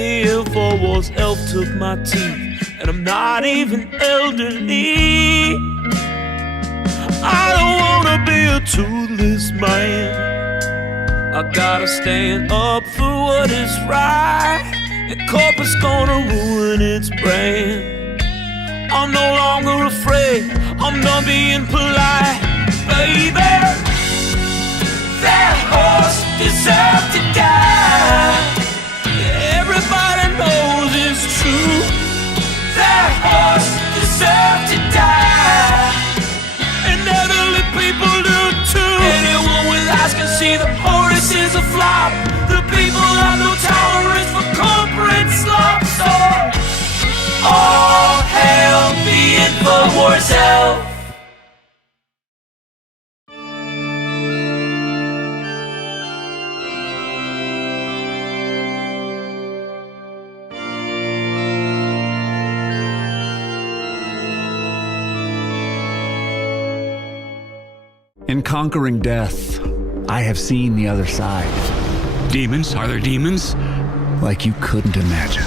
The InfoWars elf took my teeth, and I'm not even elderly. I don't wanna be a toothless man. I gotta stand up for what is right, and corporate's gonna ruin its brand. I'm no longer afraid, I'm not being polite, baby. That horse deserved to die. Everybody knows it's true. That horse deserved to die. And elderly people do too. Anyone with eyes can see the horse is a flop. The people have no tolerance for corporate slop. So all hail the InfoWars elf. In conquering death, I have seen the other side. Demons? Are there demons? Like you couldn't imagine.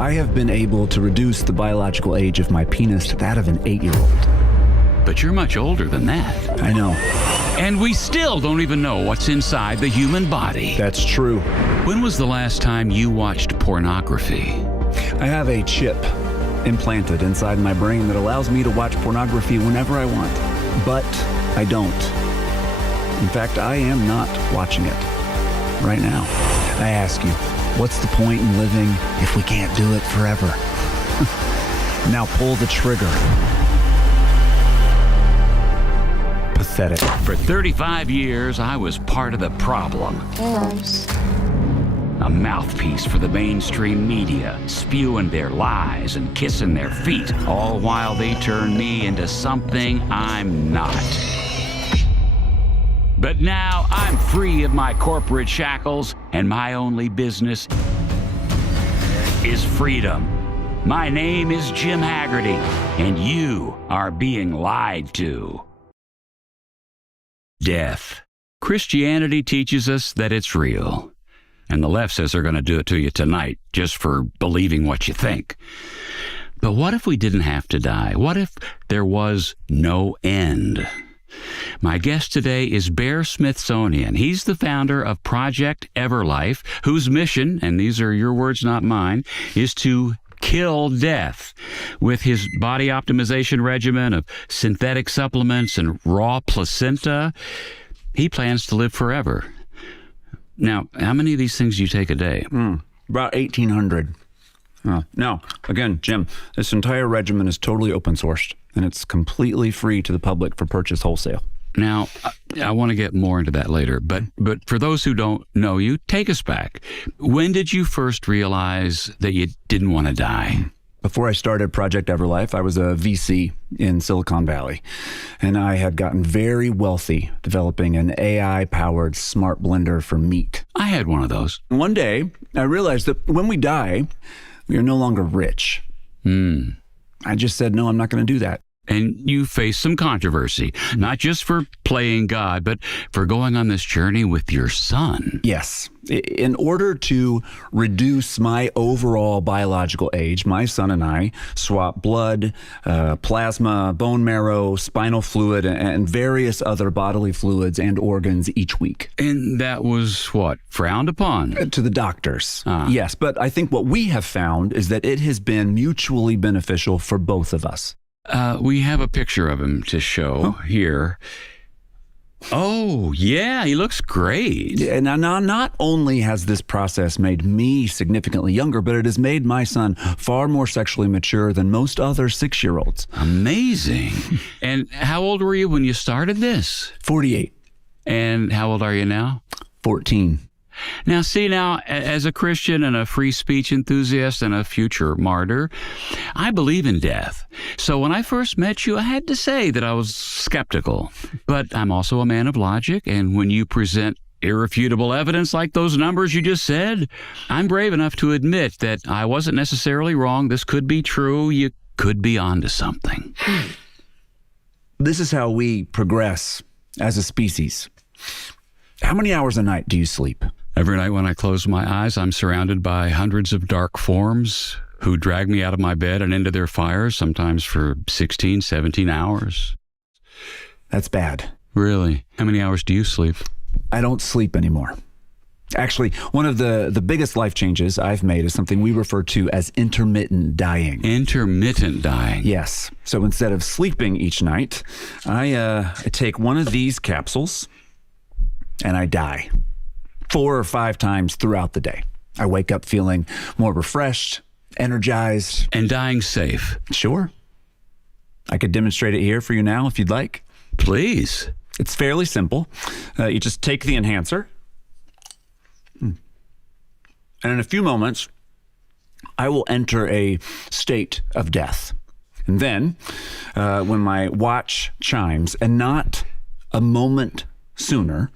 I have been able to reduce the biological age of my penis to that of an 8-year-old. But you're much older than that. I know. And we still don't even know what's inside the human body. That's true. When was the last time you watched pornography? I have a chip implanted inside my brain that allows me to watch pornography whenever I want. But I don't. In fact, I am not watching it right now. I ask you, what's the point in living if we can't do it forever? Now pull the trigger. Pathetic. For 35 years, I was part of the problem. Gross. A mouthpiece for the mainstream media, spewing their lies and kissing their feet, all while they turn me into something I'm not. But now I'm free of my corporate shackles, and my only business is freedom. My name is Jim Haggerty, and you are being lied to. Death. Christianity teaches us that it's real. And the left says they're going to do it to you tonight just for believing what you think. But what if we didn't have to die? What if there was no end? My guest today is Bear Smithsonian. He's the founder of Project Everlife, whose mission, and these are your words, not mine, is to kill death. With his body optimization regimen of synthetic supplements and raw placenta, he plans to live forever. Now, how many of these things do you take a day? About 1,800. No, again, Jim, this entire regimen is totally open sourced, and it's completely free to the public for purchase wholesale. Now, I want to get more into that later, but for those who don't know you, take us back. When did you first realize that you didn't want to die? Before I started Project Everlife, I was a VC in Silicon Valley, and I had gotten very wealthy developing an AI-powered smart blender for meat. I had one of those. One day, I realized that when we die, we are no longer rich. I just said, no, I'm not going to do that. And you faced some controversy, not just for playing God, but for going on this journey with your son. Yes. In order to reduce my overall biological age, my son and I swap blood, plasma, bone marrow, spinal fluid, and various other bodily fluids and organs each week. And that was what? Frowned upon? To the doctors. Yes, but I think what we have found is that it has been mutually beneficial for both of us. We have a picture of him to show here. Oh, yeah, he looks great. Now, not only has this process made me significantly younger, but it has made my son far more sexually mature than most other 6-year-olds. Amazing. And how old were you when you started this? 48. And how old are you now? 14. Now, as a Christian and a free speech enthusiast and a future martyr, I believe in death. So when I first met you, I had to say that I was skeptical. But I'm also a man of logic, and when you present irrefutable evidence like those numbers you just said, I'm brave enough to admit that I wasn't necessarily wrong. This could be true. You could be onto something. This is how we progress as a species. How many hours a night do you sleep? Every night when I close my eyes, I'm surrounded by hundreds of dark forms who drag me out of my bed and into their fires, sometimes for 16, 17 hours. That's bad. Really? How many hours do you sleep? I don't sleep anymore. Actually, one of the biggest life changes I've made is something we refer to as intermittent dying. Intermittent dying? Yes. So instead of sleeping each night, I take one of these capsules and I die 4 or 5 times throughout the day. I wake up feeling more refreshed, energized. And dying safe? Sure. I could demonstrate it here for you now if you'd like. Please. It's fairly simple. You just take the enhancer. And in a few moments, I will enter a state of death. And then, when my watch chimes, and not a moment sooner,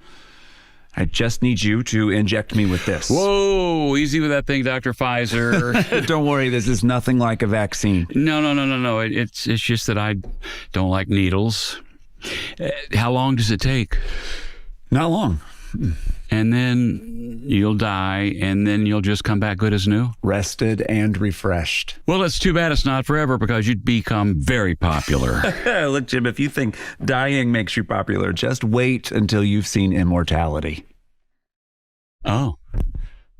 I just need you to inject me with this. Whoa, easy with that thing, Dr. Pfizer. Don't worry, this is nothing like a vaccine. No. It's just that I don't like needles. How long does it take? Not long. And then you'll die, and then you'll just come back good as new? Rested and refreshed. Well, it's too bad it's not forever, because you'd become very popular. Look, Jim, if you think dying makes you popular, just wait until you've seen immortality. Oh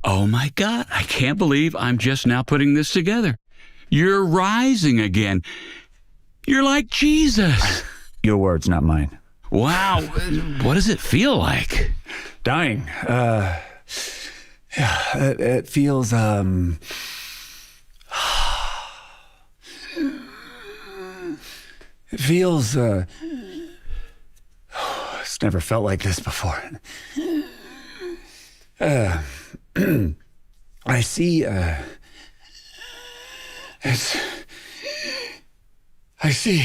my God. I can't believe I'm just now putting this together. You're rising again. You're like Jesus. Your words, not mine. Wow. What does it feel like? Dying. It feels, it's never felt like this before. I see, I see.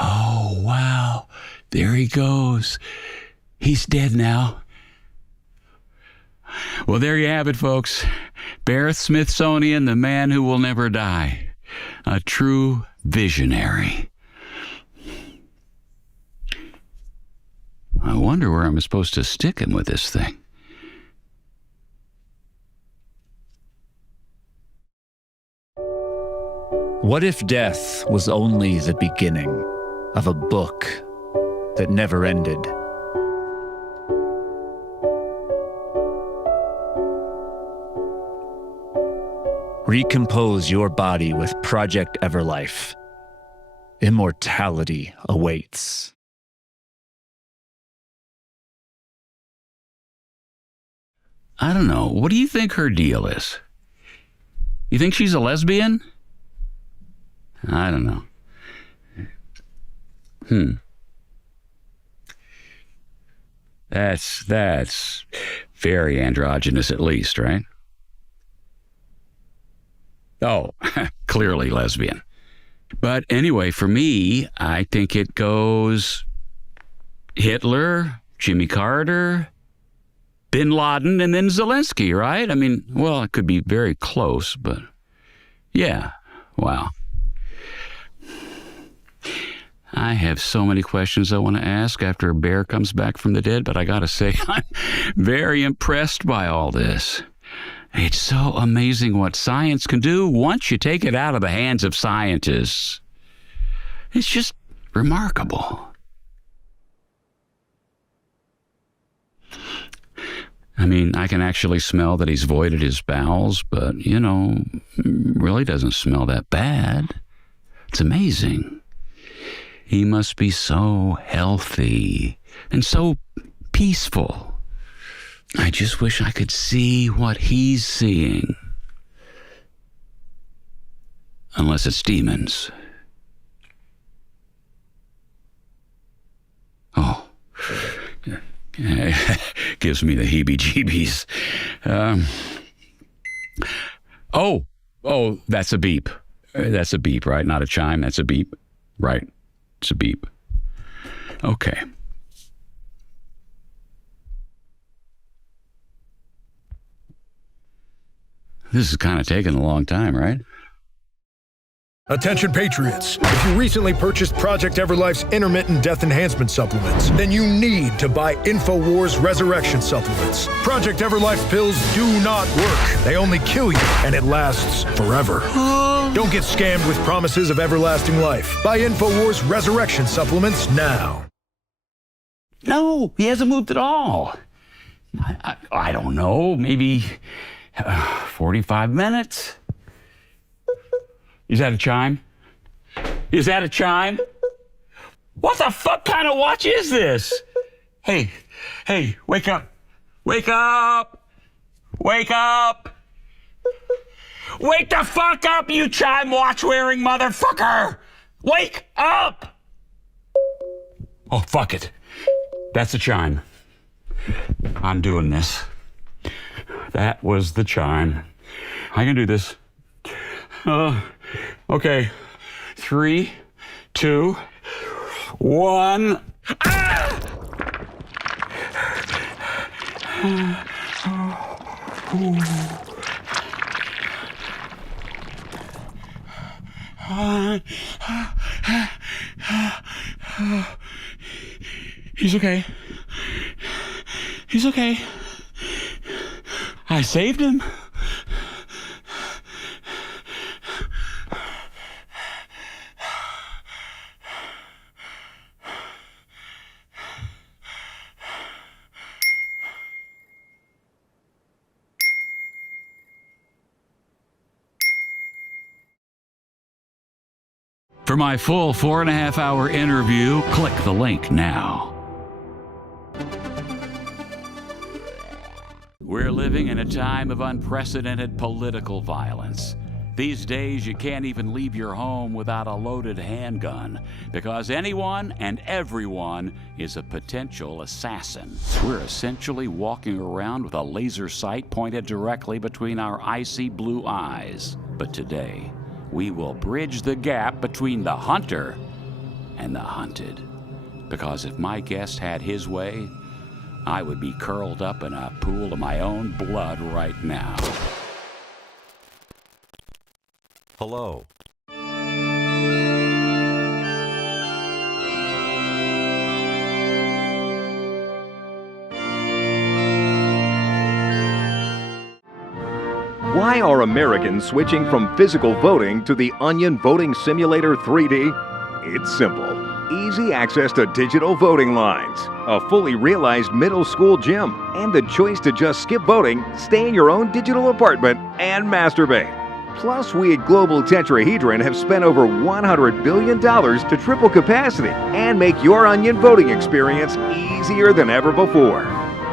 Oh, wow. There he goes. He's dead now. Well, there you have it, folks. Barrett Smithsonian, the man who will never die. A true visionary. I wonder where I'm supposed to stick him with this thing. What if death was only the beginning of a book that never ended? Recompose your body with Project Everlife. Immortality awaits. I don't know. What do you think her deal is? You think she's a lesbian? I don't know. That's very androgynous, at least, right? Oh, clearly lesbian. But anyway, for me, I think it goes Hitler, Jimmy Carter, Bin Laden, and then Zelensky, right? I mean, well, it could be very close, but yeah, wow. I have so many questions I want to ask after Bear comes back from the dead, but I got to say, I'm very impressed by all this. It's so amazing what science can do once you take it out of the hands of scientists. It's just remarkable. I mean, I can actually smell that he's voided his bowels, but, really doesn't smell that bad. It's amazing. He must be so healthy and so peaceful. I just wish I could see what he's seeing. Unless it's demons. Oh. Gives me the heebie-jeebies. Oh, that's a beep. That's a beep, right? Not a chime, that's a beep. Right. It's a beep. Okay. This is kind of taking a long time, right? Attention Patriots, if you recently purchased Project Everlife's intermittent death enhancement supplements, then you need to buy InfoWars Resurrection supplements. Project Everlife pills do not work. They only kill you, and it lasts forever. Don't get scammed with promises of everlasting life. Buy InfoWars Resurrection supplements now. No, he hasn't moved at all. I don't know, maybe 45 minutes. Is that a chime? Is that a chime? What the fuck kind of watch is this? Hey, wake up. Wake up. Wake up. Wake the fuck up, you chime watch wearing motherfucker. Wake up. Oh, fuck it. That's a chime. I'm doing this. That was the chime. I can do this. Okay. 3, 2, 1. Ah! He's okay. He's okay. I saved him. For my full 4.5-hour interview, click the link now. We're living in a time of unprecedented political violence. These days, you can't even leave your home without a loaded handgun because anyone and everyone is a potential assassin. We're essentially walking around with a laser sight pointed directly between our icy blue eyes. But today, we will bridge the gap between the hunter and the hunted. Because if my guest had his way, I would be curled up in a pool of my own blood right now. Hello. Why are Americans switching from physical voting to the Onion Voting Simulator 3D? It's simple. Easy access to digital voting lines, a fully realized middle school gym, and the choice to just skip voting, stay in your own digital apartment, and masturbate. Plus, we at Global Tetrahedron have spent over $100 billion to triple capacity and make your Onion voting experience easier than ever before.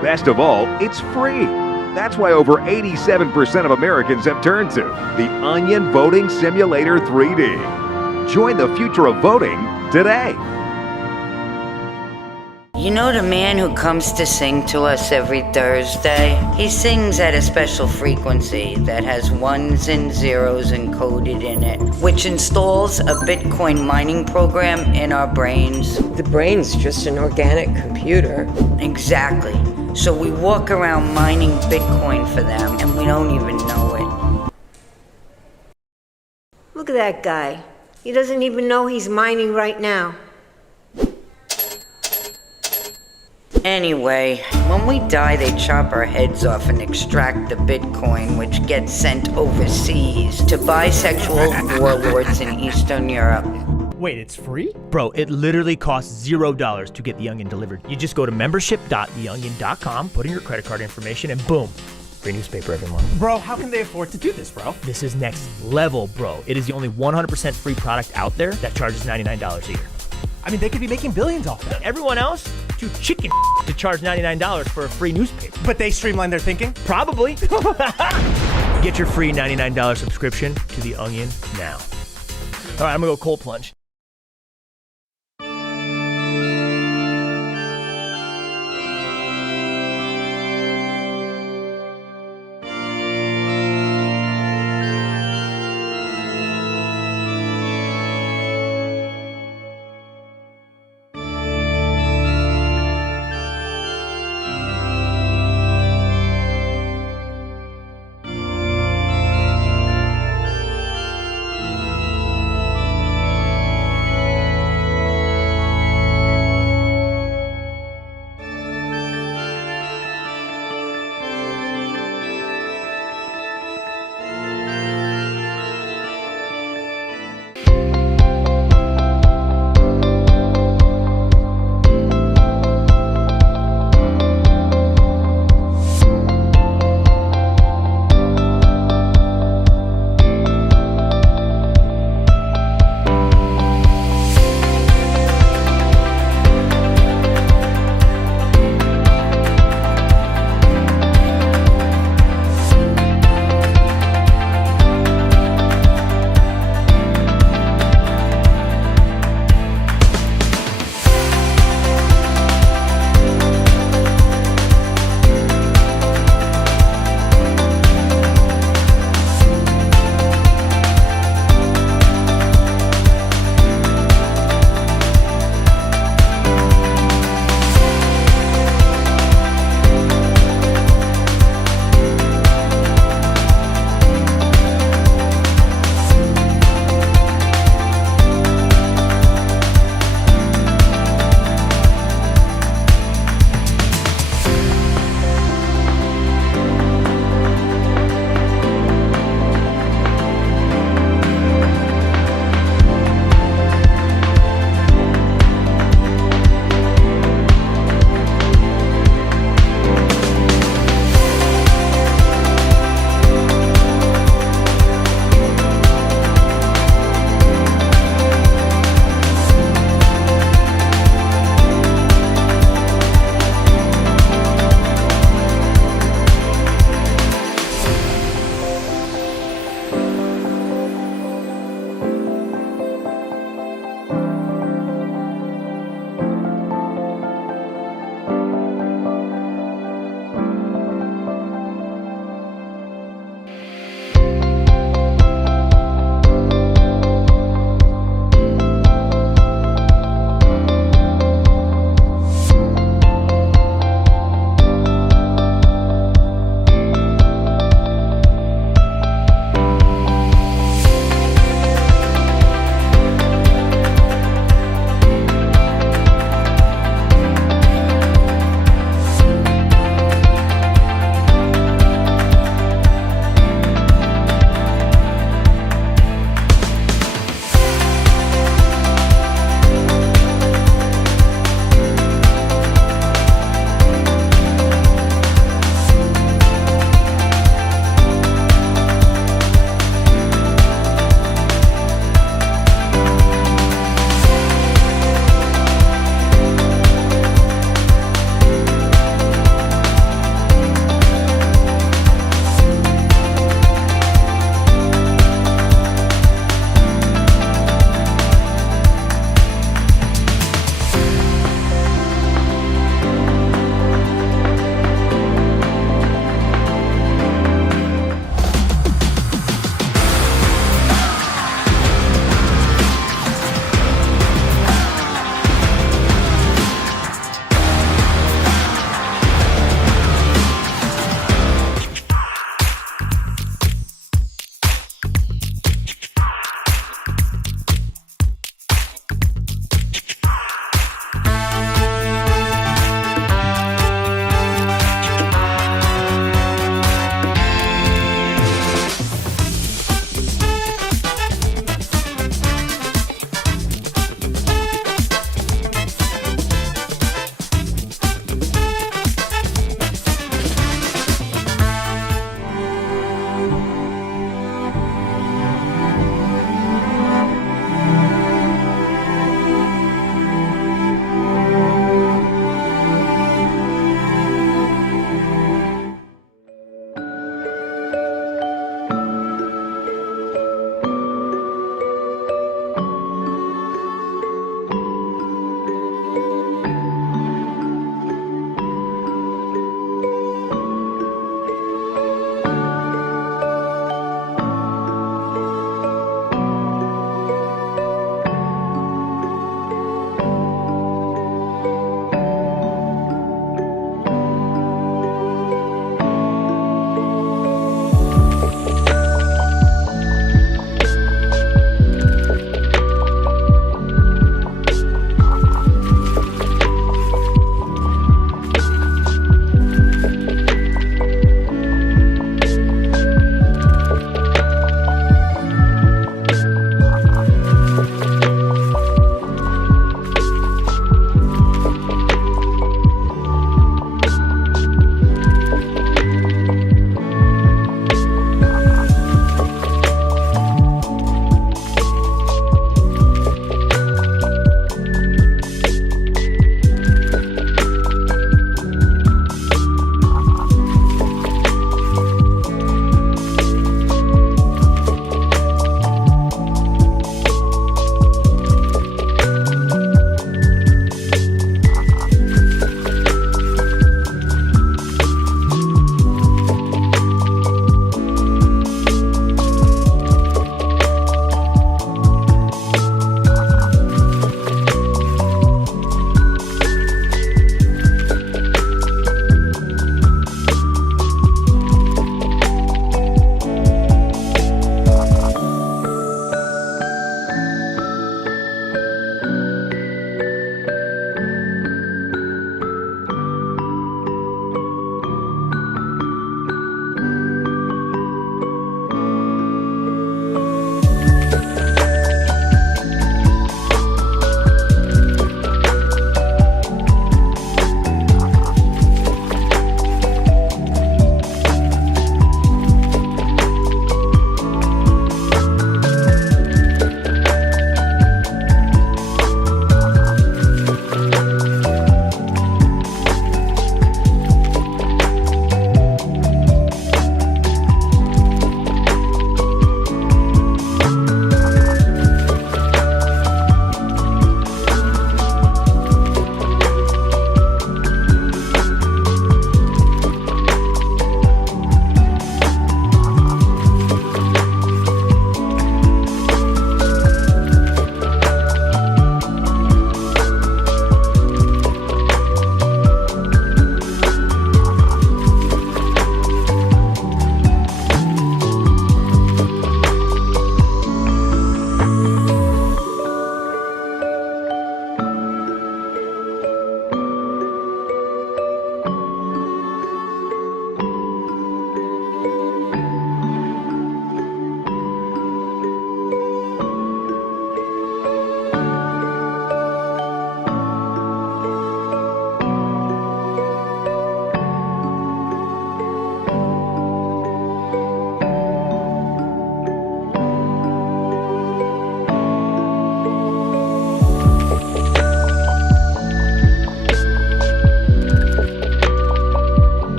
Best of all, it's free. That's why over 87% of Americans have turned to the Onion Voting Simulator 3D. Join the future of voting today. You know the man who comes to sing to us every Thursday? He sings at a special frequency that has ones and zeros encoded in it, which installs a Bitcoin mining program in our brains. The brain's just an organic computer. Exactly. So we walk around mining Bitcoin for them, and we don't even know it. Look at that guy. He doesn't even know he's mining right now. Anyway, when we die, they chop our heads off and extract the Bitcoin, which gets sent overseas to bisexual warlords in Eastern Europe. Wait, it's free? Bro, it literally costs $0 to get The Onion delivered. You just go to membership.theonion.com, put in your credit card information, and boom, free newspaper every month. Bro, how can they afford to do this, bro? This is next level, bro. It is the only 100% free product out there that charges $99 a year. I mean, they could be making billions off that. Everyone else, too chicken to charge $99 for a free newspaper. But they streamline their thinking? Probably. Get your free $99 subscription to The Onion now. All right, I'm gonna go cold plunge.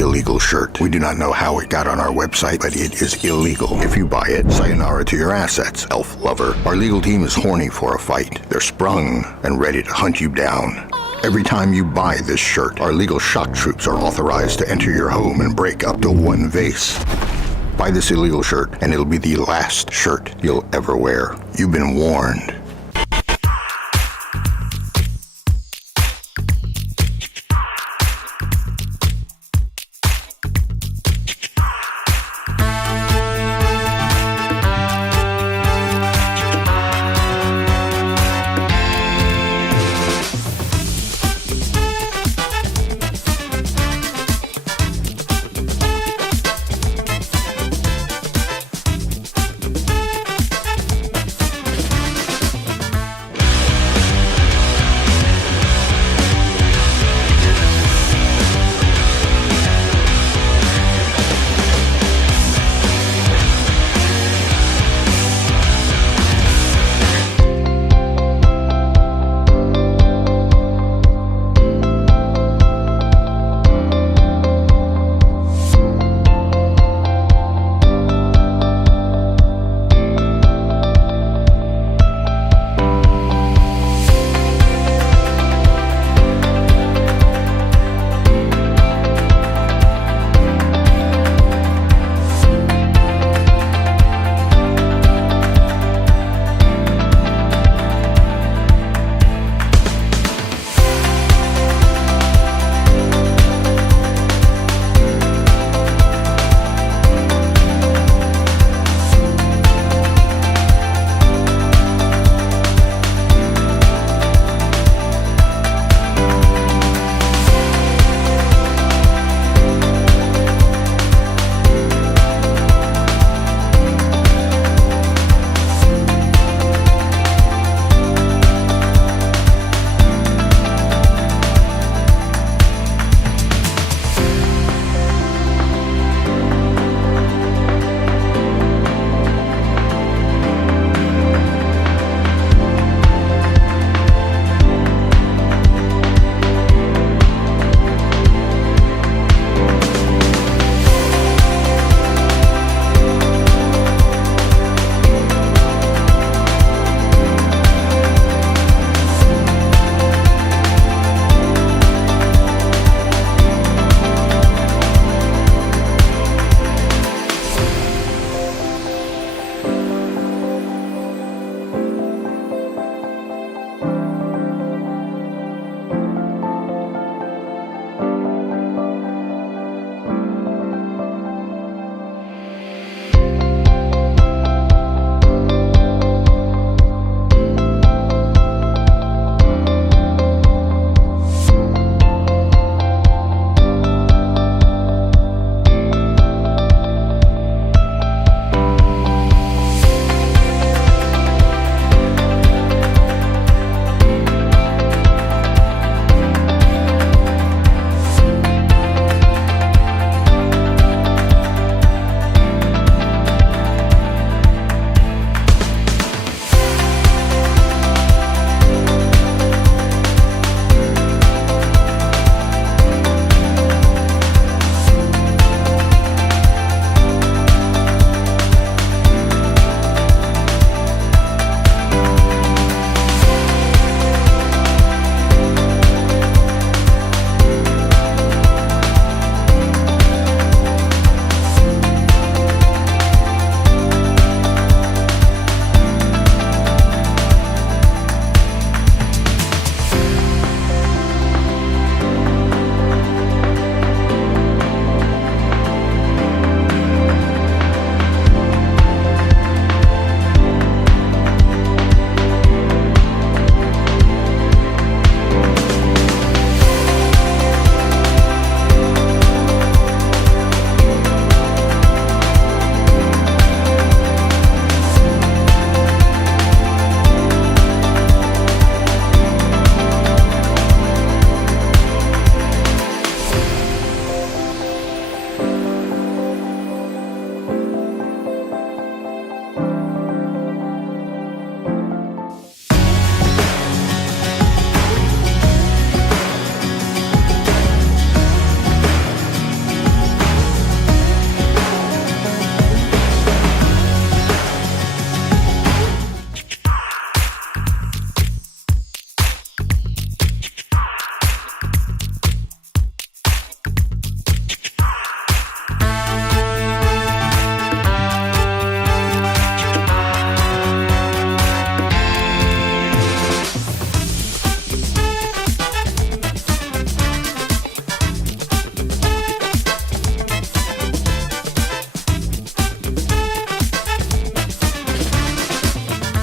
illegal shirt. We do not know how it got on our website, but it is illegal. If you buy it, sayonara to your assets, elf lover. Our legal team is horny for a fight. They're sprung and ready to hunt you down. Every time you buy this shirt, our legal shock troops are authorized to enter your home and break up to 1 vase. Buy this illegal shirt, and it'll be the last shirt you'll ever wear. You've been warned.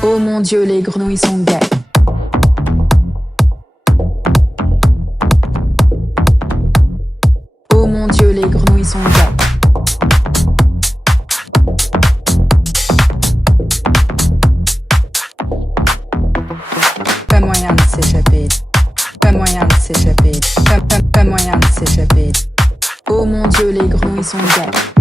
Oh mon Dieu, les grenouilles sont gays. Oh mon Dieu, les grenouilles sont gays. Pas moyen de s'échapper. Pas moyen de s'échapper. Pas moyen de s'échapper. Oh mon Dieu, les grenouilles sont gays.